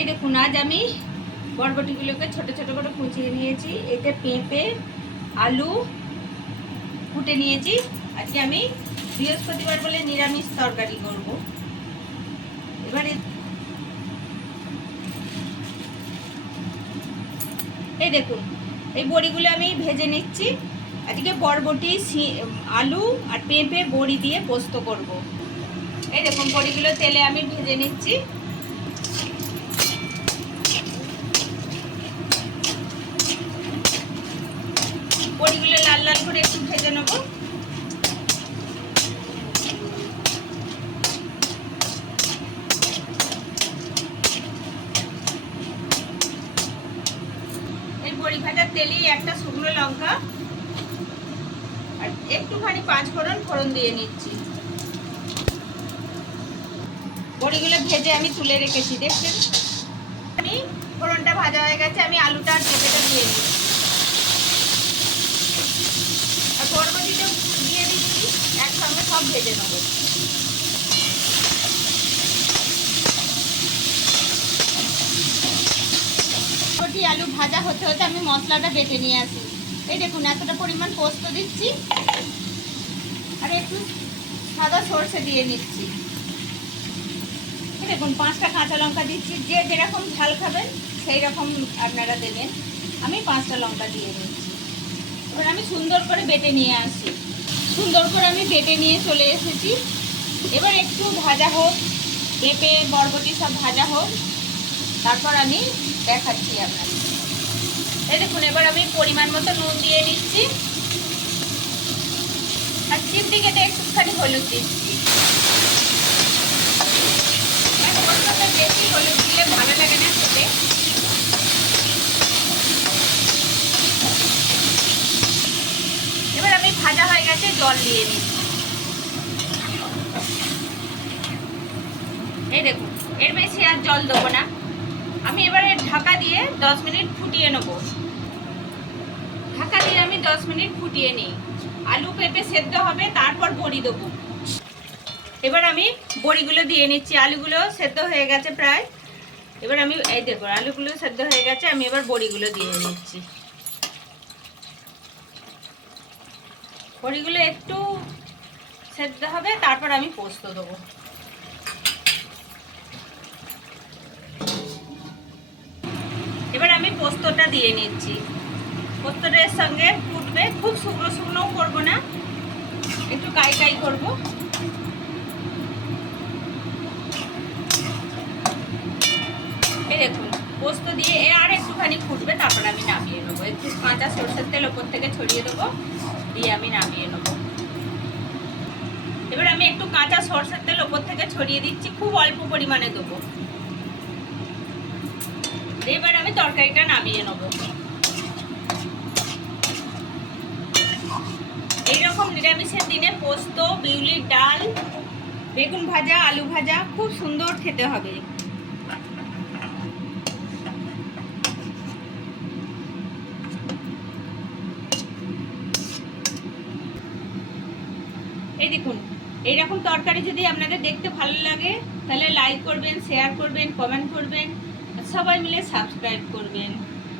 এই দেখুন, আজ আমি বরবটিগুলোকে ছোট ছোট করে কুচিয়ে নিয়েছি। এতে পেঁপে, আলু কুটে নিয়েছি। আজকে আমি বৃহস্পতিবার বলে নিরামিষ তরকারি করব। এবারে এই দেখুন, এই বড়িগুলো আমি ভেজে নিচ্ছি। আজকে বরবটি আলু আর পেঁপে বড়ি দিয়ে পোস্ত করব। এই দেখুন, বড়িগুলো তেলে আমি ভেজে নিচ্ছি। ভাজার তেলেই একটা শুকনো লঙ্কা আর একটুখানি পাঁচ ফোড়ন ফোড়ন দিয়ে নিচ্ছি। বড়িগুলো ভেজে আমি তুলে রেখেছি, দেখছেন? আমি ফোড়নটা ভাজা হয়ে গেছে, আমি আলুটা আর পেঁপেটা দিয়ে নিচ্ছি আর বরবটিটা দিয়ে দিচ্ছি, একসঙ্গে সব ভেজে নেব। বরবটি আলু ভাজা হতে হতে আমি মশলাটা বেটে নিয়ে আসি। এই দেখুন, এতটা পরিমাণ পোস্ত দিচ্ছি। আর একটু সাদা সর্ষে দিয়ে নিচ্ছি। দেখুন, পাঁচটা কাঁচা লঙ্কা দিচ্ছি। যে যেরকম ঝাল খাবেন সেই রকম আপনারা দেবেন। আমি পাঁচটা লঙ্কা দিয়ে নিচ্ছি। এবার আমি সুন্দর করে বেটে নিয়ে আসি। সুন্দর করে আমি বেটে নিয়ে চলে এসেছি। এবার একটু ভাজা হোক, পেঁপে, বরবটি সব ভাজা হোক। তারপর আমি দেখাচ্ছি আপনাকে। এই দেখুন, এবার আমি পরিমাণ মতো নুন দিয়ে দিচ্ছি। আর চিমটি কেটে একটুখানি হলুদ দিচ্ছি। বেশি হলুদ দিলে ভালো লাগে না খেতে। এবার আমি ভাজা হয়ে গেছে, জল দিয়ে নিচ্ছি এই দেখুন, এর বেশি আর জল দেবো না। আমি এবারে ঢাকা দিয়ে দশ মিনিট ফুটিয়ে নেব। ঢাকা দিয়ে আমি দশ মিনিট ফুটিয়ে নিই। আলু পেঁপে সেদ্ধ হবে, তারপর বড়ি দেবো। এবার আমি বড়িগুলো দিয়ে নিচ্ছি। আলুগুলো সেদ্ধ হয়ে গেছে প্রায়। এবার আমি, এই দেখো, আলুগুলো সেদ্ধ হয়ে গেছে, আমি এবার বড়িগুলো দিয়ে নিচ্ছি। বড়িগুলো একটু সেদ্ধ হবে, তারপর আমি পোস্ত দেবো এবার আমি পোস্তটা দিয়ে নিচ্ছি। পোস্তটা সঙ্গে ফুটবে। খুব শুকনো শুকনোও করব না। একটু কাই কাই করব। দেখুন, পোস্ত দিয়ে এ আর একটুখানি ফুটবে, তারপর আমি নামিয়ে নেব। একটু কাঁচা সরষের তেল ওপর থেকে ছড়িয়ে দেবো, দিয়ে আমি নামিয়ে নেব। এবার আমি একটু কাঁচা সরষের তেল ওপর থেকে ছড়িয়ে দিচ্ছি, খুব অল্প পরিমাণে দেবো। এবার আমি তরকারিটা নামিয়ে নেব। এইরকম নিরামিষের দিনে পোস্ত বিউলির ডাল, বেগুন ভাজা, আলু ভাজা খুব সুন্দর খেতে হবে। এই দেখুন, এইরকম তরকারি যদি আপনাদের দেখতে ভালো লাগে, তাহলে লাইক করবেন শেয়ার করবেন কমেন্ট করবেন। সবাই মিলে সাবস্ক্রাইব করবেন।